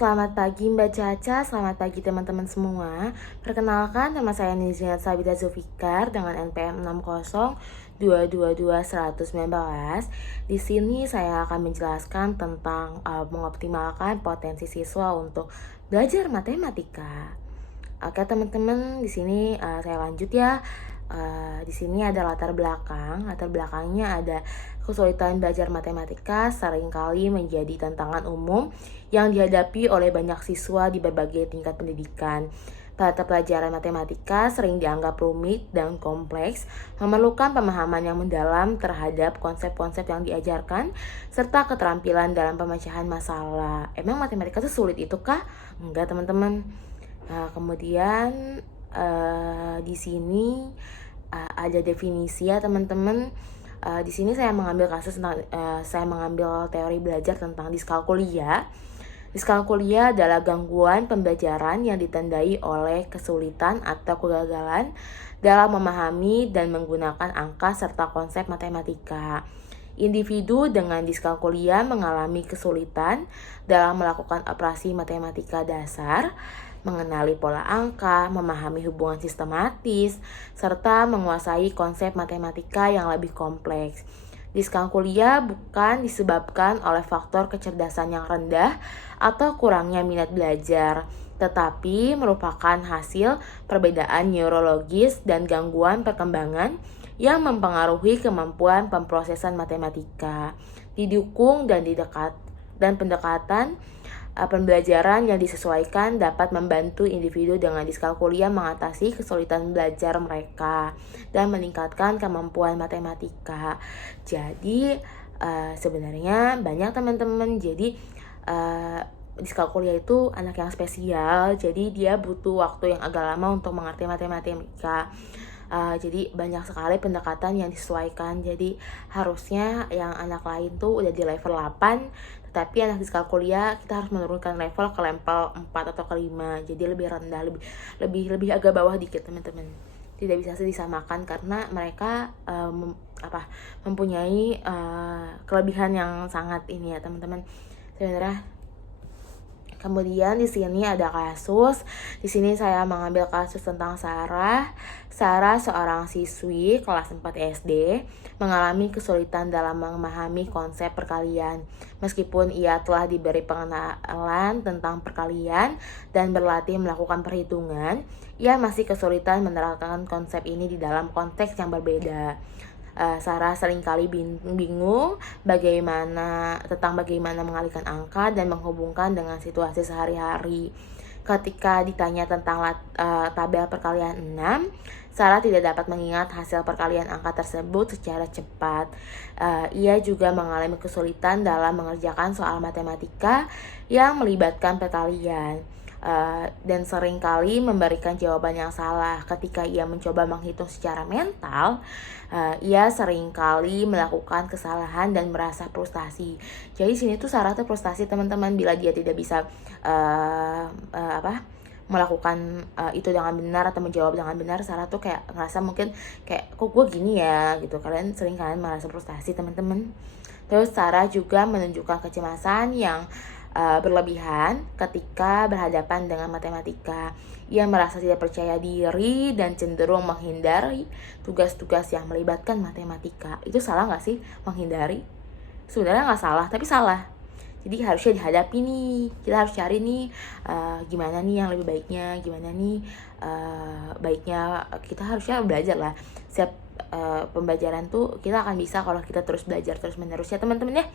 Selamat pagi Mbak Caca, selamat pagi teman-teman semua. Perkenalkan, nama saya Niziat Sabita Zulfikar dengan NPM 60222119. Di sini saya akan menjelaskan tentang mengoptimalkan potensi siswa untuk belajar matematika. Oke teman-teman, di sini saya lanjut ya. Di sini ada latar belakang. Latar belakangnya ada kesulitan belajar matematika seringkali menjadi tantangan umum yang dihadapi oleh banyak siswa di berbagai tingkat pendidikan. Mata pelajaran matematika sering dianggap rumit dan kompleks, memerlukan pemahaman yang mendalam terhadap konsep-konsep yang diajarkan, serta keterampilan dalam pemecahan masalah. Emang matematika itu sulit itu kah? Enggak teman-teman. Nah, kemudian di sini ada definisi ya teman-teman. Di sini saya mengambil saya mengambil teori belajar tentang diskalkulia. Diskalkulia adalah gangguan pembelajaran yang ditandai oleh kesulitan atau kegagalan dalam memahami dan menggunakan angka serta konsep matematika. Individu dengan diskalkulia mengalami kesulitan dalam melakukan operasi matematika dasar, mengenali pola angka, memahami hubungan sistematis, serta menguasai konsep matematika yang lebih kompleks. Diskalkulia bukan disebabkan oleh faktor kecerdasan yang rendah atau kurangnya minat belajar, tetapi merupakan hasil perbedaan neurologis dan gangguan perkembangan yang mempengaruhi kemampuan pemrosesan matematika. Didukung dan pendekatan pembelajaran yang disesuaikan dapat membantu individu dengan diskalkulia mengatasi kesulitan belajar mereka dan meningkatkan kemampuan matematika. Jadi sebenarnya banyak teman-teman, jadi diskalkulia itu anak yang spesial, jadi dia butuh waktu yang agak lama untuk mengerti matematika. Jadi banyak sekali pendekatan yang disesuaikan. Jadi harusnya yang anak lain tuh udah di level 8, tetapi anak diskalkulia kita harus menurunkan level ke level 4 atau ke 5. Jadi lebih rendah, lebih agak bawah dikit teman-teman. Tidak bisa disamakan karena mereka mempunyai kelebihan yang sangat ini ya teman-teman. Sebenarnya kemudian di sini ada kasus. Di sini saya mengambil kasus tentang Sarah. Sarah seorang siswi kelas 4 SD mengalami kesulitan dalam memahami konsep perkalian. Meskipun ia telah diberi pengenalan tentang perkalian dan berlatih melakukan perhitungan, ia masih kesulitan menerapkan konsep ini di dalam konteks yang berbeda. Sarah seringkali bingung tentang bagaimana mengalihkan angka dan menghubungkan dengan situasi sehari-hari. Ketika ditanya tentang tabel perkalian 6, Sarah tidak dapat mengingat hasil perkalian angka tersebut secara cepat. Ia juga mengalami kesulitan dalam mengerjakan soal matematika yang melibatkan perkalian. Dan seringkali memberikan jawaban yang salah. Ketika ia mencoba menghitung secara mental, ia seringkali melakukan kesalahan dan merasa frustasi. Jadi sini tuh Sarah tuh frustasi teman-teman bila dia tidak bisa melakukan itu dengan benar atau menjawab dengan benar. Sarah tuh kayak ngerasa mungkin kayak kok gue gini ya gitu. Kalian merasa frustasi teman-teman. Terus Sarah juga menunjukkan kecemasan yang berlebihan ketika berhadapan dengan matematika. Ia merasa tidak percaya diri dan cenderung menghindari tugas-tugas yang melibatkan matematika. Itu salah gak sih menghindari? Sebenarnya gak salah, tapi salah. Jadi harusnya dihadapi nih. Kita harus cari nih gimana nih yang lebih baiknya, gimana nih baiknya. Kita harusnya belajar lah. Setiap pembelajaran tuh kita akan bisa kalau kita terus belajar terus menerus ya teman-teman ya.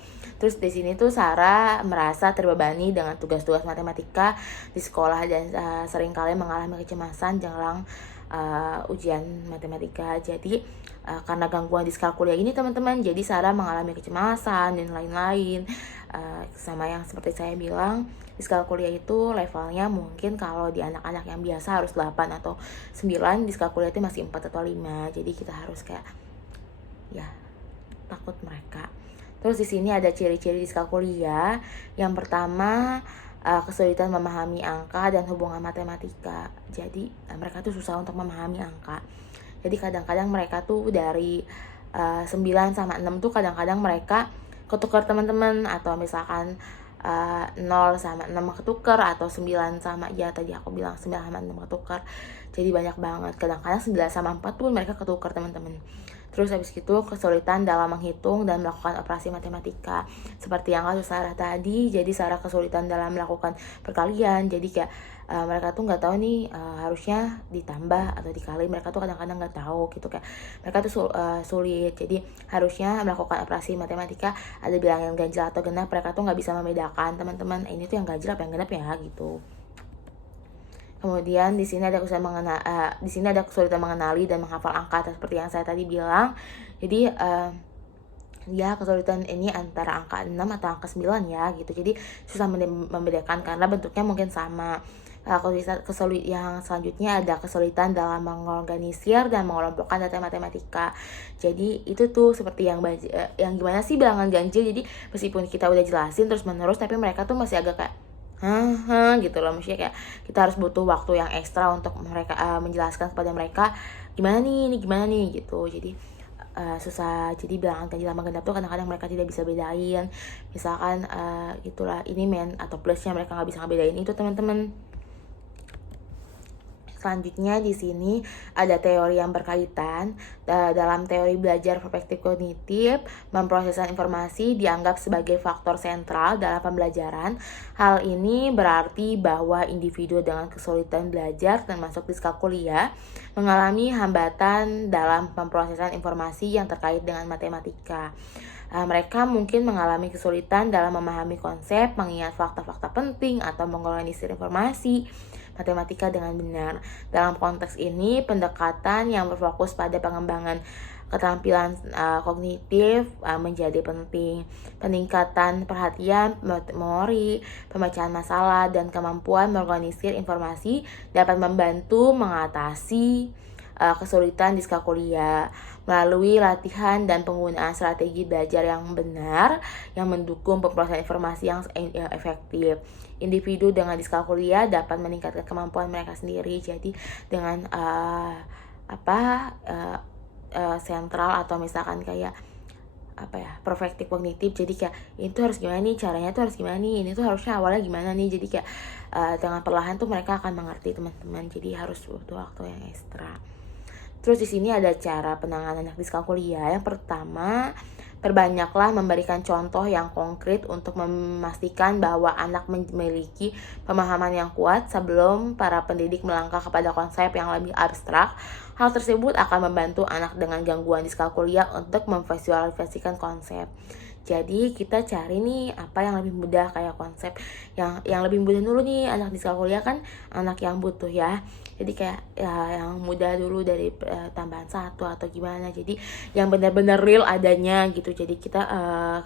Terus di sini tuh Sarah merasa terbebani dengan tugas-tugas matematika di sekolah dan seringkali mengalami kecemasan jelang ujian matematika. Jadi karena gangguan diskalkulia ini teman-teman, jadi Sarah mengalami kecemasan dan lain-lain. Sama yang seperti saya bilang, diskalkulia itu levelnya mungkin kalau di anak-anak yang biasa harus 8 atau 9, diskalkulia itu masih 4 atau 5. Jadi kita harus kayak ya takut mereka. Terus di sini ada ciri-ciri diskalkulia. Yang pertama, kesulitan memahami angka dan hubungan matematika. Jadi mereka tuh susah untuk memahami angka. Jadi kadang-kadang mereka tuh dari 9 sama 6 tuh kadang-kadang mereka ketukar teman-teman, atau misalkan 0 sama 6 ketukar, atau 9 sama, ya tadi aku bilang 9 sama 6 ketukar. Jadi banyak banget, kadang-kadang 9 sama 4 pun mereka ketukar teman-teman. Terus habis itu kesulitan dalam menghitung dan melakukan operasi matematika. Seperti yang kasus Sarah tadi, jadi Sarah kesulitan dalam melakukan perkalian. Jadi kayak mereka tuh nggak tahu nih harusnya ditambah atau dikali. Mereka tuh kadang-kadang nggak tahu gitu, kayak mereka tuh sulit. Jadi harusnya melakukan operasi matematika ada bilangan ganjil atau genap, mereka tuh nggak bisa membedakan teman-teman. Ini tuh yang ganjil apa yang genap ya gitu. Kemudian di sini ada kesulitan mengenali dan menghafal angka seperti yang saya tadi bilang. Jadi ya kesulitan ini antara angka 6 atau angka 9 ya gitu. Jadi susah membedakan karena bentuknya mungkin sama. Yang selanjutnya ada kesulitan dalam mengorganisir dan mengelompokkan data matematika. Jadi itu tuh seperti yang gimana sih bilangan ganjil. Jadi meskipun kita udah jelasin terus menerus, tapi mereka tuh masih agak kayak gitu loh. Maksudnya kayak kita harus butuh waktu yang ekstra untuk mereka menjelaskan kepada mereka gimana nih, ini gimana nih gitu. Jadi susah. Jadi bilangan ganjil sama genap tuh kadang-kadang mereka tidak bisa bedain. Misalkan itulah ini men atau plusnya mereka nggak bisa ngebedain itu teman-teman. Selanjutnya di sini ada teori yang berkaitan. Dalam teori belajar perspektif kognitif, memproseskan informasi dianggap sebagai faktor sentral dalam pembelajaran. Hal ini berarti bahwa individu dengan kesulitan belajar termasuk diskalkulia mengalami hambatan dalam pemrosesan informasi yang terkait dengan matematika. Mereka mungkin mengalami kesulitan dalam memahami konsep, mengingat fakta-fakta penting, atau mengorganisir informasi matematika dengan benar. Dalam konteks ini, pendekatan yang berfokus pada pengembangan keterampilan kognitif menjadi penting. Peningkatan perhatian, memori, pemecahan masalah, dan kemampuan mengorganisir informasi dapat membantu mengatasi kesulitan diskalkulia melalui latihan dan penggunaan strategi belajar yang benar yang mendukung pemrosesan informasi yang efektif. Individu dengan diskalkulia dapat meningkatkan kemampuan mereka sendiri. Jadi dengan sentral atau misalkan kayak perspektif kognitif, jadi kayak itu harus gimana nih, caranya tuh harus gimana nih, ini tuh harusnya awalnya gimana nih. Jadi kayak dengan perlahan tuh mereka akan mengerti teman-teman. Jadi harus butuh waktu yang ekstra. Terus di sini ada cara penanganan anak diskalkulia. Yang pertama, perbanyaklah memberikan contoh yang konkret untuk memastikan bahwa anak memiliki pemahaman yang kuat sebelum para pendidik melangkah kepada konsep yang lebih abstrak. Hal tersebut akan membantu anak dengan gangguan diskalkulia untuk memvisualisasikan konsep. Jadi kita cari nih apa yang lebih mudah, kayak konsep yang lebih mudah dulu nih. Anak diskalkulia kan anak yang butuh ya. Jadi kayak yang mudah dulu dari tambahan 1 atau gimana. Jadi yang benar-benar real adanya gitu. Jadi kita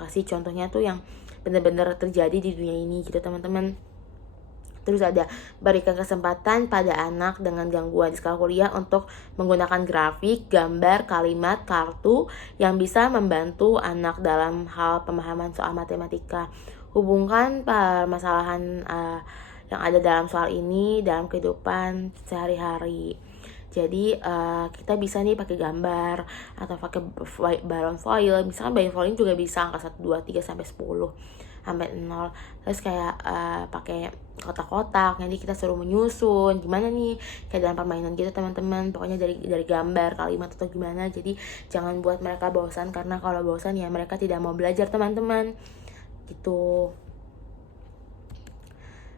kasih contohnya tuh yang benar-benar terjadi di dunia ini gitu teman-teman. Terus ada berikan kesempatan pada anak dengan gangguan diskalkulia untuk menggunakan grafik, gambar, kalimat, kartu yang bisa membantu anak dalam hal pemahaman soal matematika. Hubungkan permasalahan yang ada dalam soal ini dalam kehidupan sehari-hari. Jadi kita bisa nih pakai gambar atau pakai balon foil. Misalkan balon foil juga bisa angka 1, 2, 3 sampai 10 sampai 0. Terus kayak pakai kotak-kotak, jadi kita suruh menyusun gimana nih kayak dalam permainan gitu teman-teman. Pokoknya dari gambar, kalimat atau gimana. Jadi jangan buat mereka bosan, karena kalau bosan ya mereka tidak mau belajar teman-teman gitu.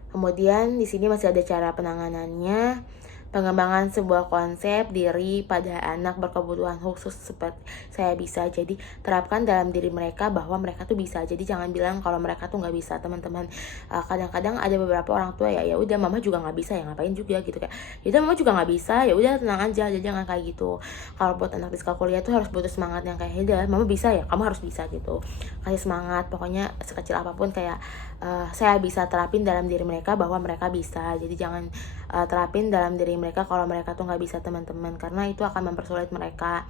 Kemudian di sini masih ada cara penanganannya. Pengembangan sebuah konsep diri pada anak berkebutuhan khusus seperti saya bisa. Jadi terapkan dalam diri mereka bahwa mereka tuh bisa. Jadi jangan bilang kalau mereka tuh nggak bisa teman-teman. Kadang-kadang ada beberapa orang tua ya udah mama juga nggak bisa, ya ngapain juga gitu, kayak ya udah mama juga nggak bisa, ya udah tenang aja. Jadi jangan kayak gitu. Kalau buat anak diskalkulia tuh harus butuh semangat yang kayak udah mama bisa ya, kamu harus bisa gitu. Kasih semangat, pokoknya sekecil apapun kayak saya bisa terapin dalam diri mereka bahwa mereka bisa. Jadi jangan terapin dalam diri mereka kalau mereka tuh nggak bisa teman-teman, karena itu akan mempersulit mereka.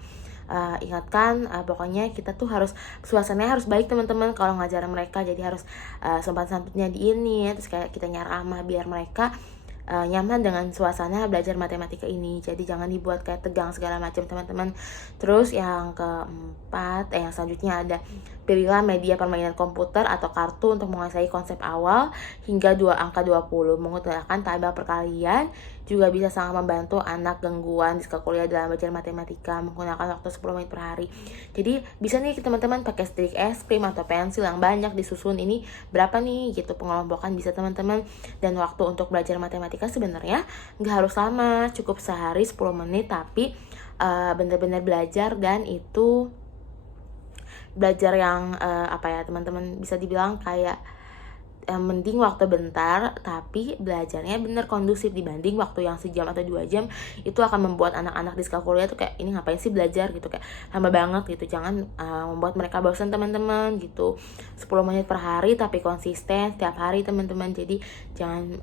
Ingatkan pokoknya kita tuh harus suasananya harus baik teman-teman kalau ngajarin mereka. Jadi harus sopan santunnya di ini, terus kayak kita ramah biar mereka nyaman dengan suasana belajar matematika ini. Jadi jangan dibuat kayak tegang segala macam teman-teman. Terus yang keempat, yang selanjutnya ada pilihlah media permainan komputer atau kartu untuk menguasai konsep awal hingga angka 20. Menggunakan tabel perkalian juga bisa sangat membantu anak gangguan di sekolah kuliah dalam belajar matematika menggunakan waktu 10 menit per hari. Jadi bisa nih teman-teman pakai stik es krim atau pensil yang banyak disusun, ini berapa nih gitu pengelompokan bisa teman-teman. Dan waktu untuk belajar matematika sebenarnya nggak harus lama, cukup sehari 10 menit tapi benar-benar belajar, dan itu belajar yang teman-teman bisa dibilang kayak mending waktu bentar tapi belajarnya bener kondusif dibanding waktu yang sejam atau 2 jam. Itu akan membuat anak-anak di sekolah kuliah tuh kayak ini ngapain sih belajar gitu, kayak lama banget gitu. Jangan membuat mereka bosan teman-teman gitu. 10 menit per hari tapi konsisten setiap hari teman-teman. Jadi jangan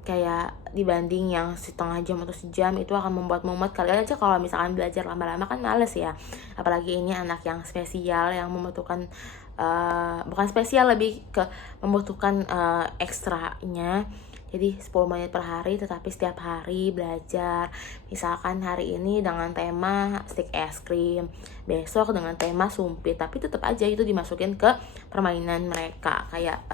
kayak dibanding yang setengah jam atau sejam itu akan membuat mumet. Kalian aja kalau misalkan belajar lama-lama kan males ya, apalagi ini anak yang spesial yang membutuhkan bukan spesial, lebih ke membutuhkan ekstranya. Jadi 10 menit per hari tetapi setiap hari belajar. Misalkan hari ini dengan tema stik es krim, besok dengan tema sumpit, tapi tetap aja itu dimasukin ke permainan mereka kayak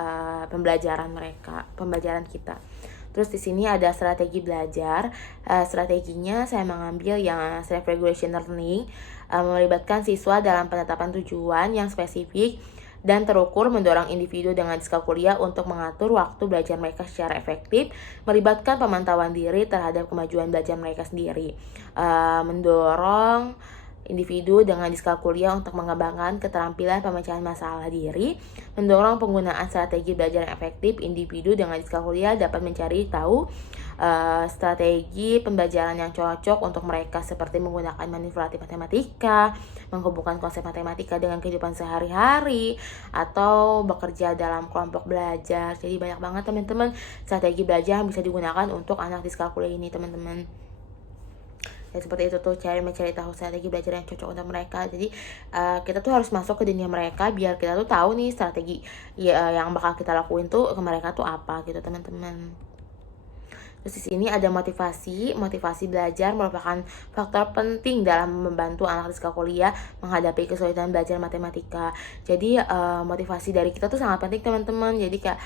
pembelajaran kita. Terus di sini ada strategi belajar. Strateginya saya mengambil yang self-regulation learning, melibatkan siswa dalam penetapan tujuan yang spesifik dan terukur, mendorong individu dengan diskalkulia untuk mengatur waktu belajar mereka secara efektif, melibatkan pemantauan diri terhadap kemajuan belajar mereka sendiri, mendorong individu dengan diskalkulia untuk mengembangkan keterampilan pemecahan masalah diri, mendorong penggunaan strategi belajar yang efektif. Individu dengan diskalkulia dapat mencari tahu strategi pembelajaran yang cocok untuk mereka, seperti menggunakan manipulatif matematika, menghubungkan konsep matematika dengan kehidupan sehari-hari, atau bekerja dalam kelompok belajar. Jadi banyak banget teman-teman strategi belajar yang bisa digunakan untuk anak diskalkulia ini teman-teman. Ya, seperti itu tuh, mencari tahu strategi belajar yang cocok untuk mereka. Jadi kita tuh harus masuk ke dunia mereka biar kita tuh tahu nih strategi yang bakal kita lakuin tuh ke mereka tuh apa gitu teman-teman. Terus di sini ada motivasi belajar merupakan faktor penting dalam membantu anak diskalkulia menghadapi kesulitan belajar matematika. Jadi motivasi dari kita tuh sangat penting teman-teman. Jadi kayak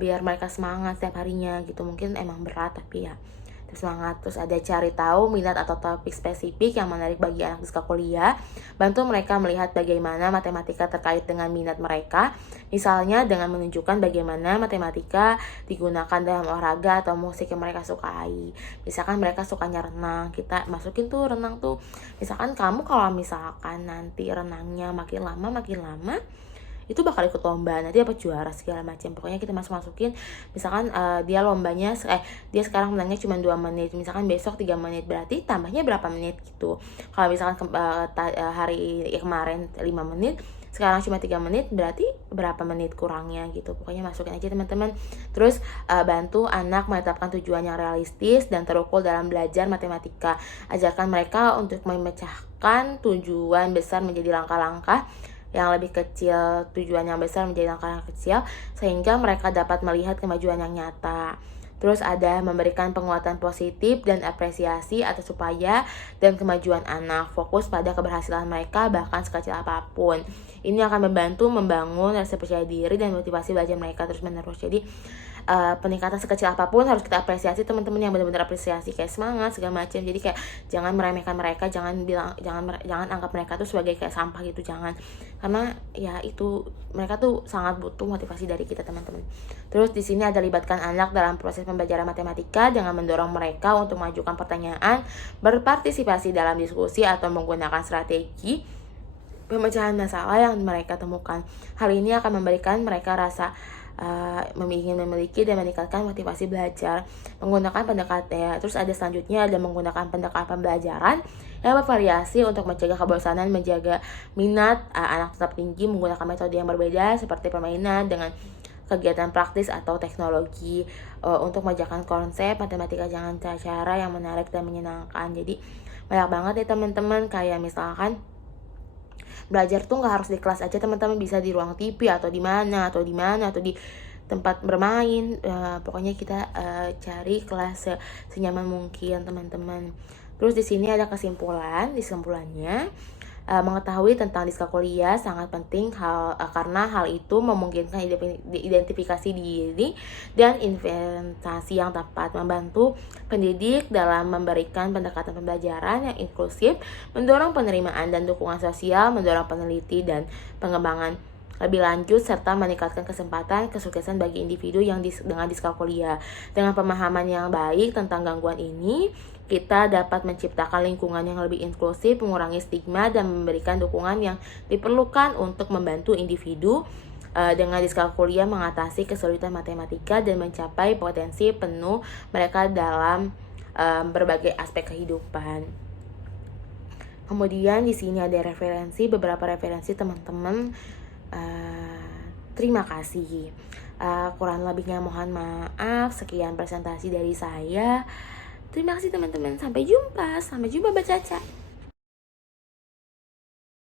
biar mereka semangat setiap harinya gitu. Mungkin emang berat tapi ya semangat. Terus ada cari tahu minat atau topik spesifik yang menarik bagi anak diskalkulia. Bantu mereka melihat bagaimana matematika terkait dengan minat mereka. Misalnya dengan menunjukkan bagaimana matematika digunakan dalam olahraga atau musik yang mereka sukai. Misalkan mereka sukanya renang, kita masukin tuh renang tuh. Misalkan kamu kalau misalkan nanti renangnya makin lama itu bakal ikut lomba, nanti dapat juara segala macam. Pokoknya kita masukin misalkan dia lombanya dia sekarang menangnya cuma 2 menit, misalkan besok 3 menit, berarti tambahnya berapa menit gitu. Kalau misalkan hari kemarin 5 menit, sekarang cuma 3 menit, berarti berapa menit kurangnya gitu. Pokoknya masukin aja teman-teman. Terus bantu anak menetapkan tujuan yang realistis dan terukur dalam belajar matematika. Ajarkan mereka untuk memecahkan tujuan besar menjadi langkah-langkah yang lebih kecil, tujuan yang besar menjadi langkah yang kecil, sehingga mereka dapat melihat kemajuan yang nyata. Terus ada memberikan penguatan positif dan apresiasi atas upaya dan kemajuan anak. Fokus pada keberhasilan mereka bahkan sekecil apapun. Ini akan membantu membangun rasa percaya diri dan motivasi belajar mereka terus menerus. Jadi peningkatan sekecil apapun harus kita apresiasi teman-teman, yang benar-benar apresiasi kayak semangat segala macam. Jadi kayak jangan meremehkan mereka, jangan anggap mereka tuh sebagai kayak sampah gitu, jangan. Karena ya itu mereka tuh sangat butuh motivasi dari kita teman-teman. Terus di sini ada libatkan anak dalam proses pembelajaran matematika dengan mendorong mereka untuk mengajukan pertanyaan, berpartisipasi dalam diskusi atau menggunakan strategi pemecahan masalah yang mereka temukan. Hal ini akan memberikan mereka rasa ingin memiliki dan meningkatkan motivasi belajar menggunakan pendekatan. Terus ada selanjutnya ada menggunakan pendekatan pembelajaran yang bervariasi untuk mencegah kebosanan, menjaga minat anak tetap tinggi menggunakan metode yang berbeda seperti permainan dengan kegiatan praktis atau teknologi untuk mengajarkan konsep matematika dengan cara yang menarik dan menyenangkan. Jadi banyak banget ya teman-teman, kayak misalkan belajar tuh nggak harus di kelas aja teman-teman, bisa di ruang TV atau di mana atau di tempat bermain, pokoknya kita cari kelas senyaman mungkin teman-teman. Terus di sini ada kesimpulannya, mengetahui tentang diskalkulia sangat penting karena hal itu memungkinkan identifikasi diri dan investasi yang tepat, membantu pendidik dalam memberikan pendekatan pembelajaran yang inklusif, mendorong penerimaan dan dukungan sosial, mendorong peneliti dan pengembangan lebih lanjut, serta meningkatkan kesempatan kesuksesan bagi individu yang dengan diskalkulia. Dengan pemahaman yang baik tentang gangguan ini, kita dapat menciptakan lingkungan yang lebih inklusif, mengurangi stigma, dan memberikan dukungan yang diperlukan untuk membantu individu dengan diskalkulia mengatasi kesulitan matematika dan mencapai potensi penuh mereka dalam berbagai aspek kehidupan. Kemudian di sini ada beberapa referensi teman-teman. Terima kasih. Kurang lebihnya mohon maaf. Sekian presentasi dari saya. Terima kasih teman-teman. Sampai jumpa Mbak Caca.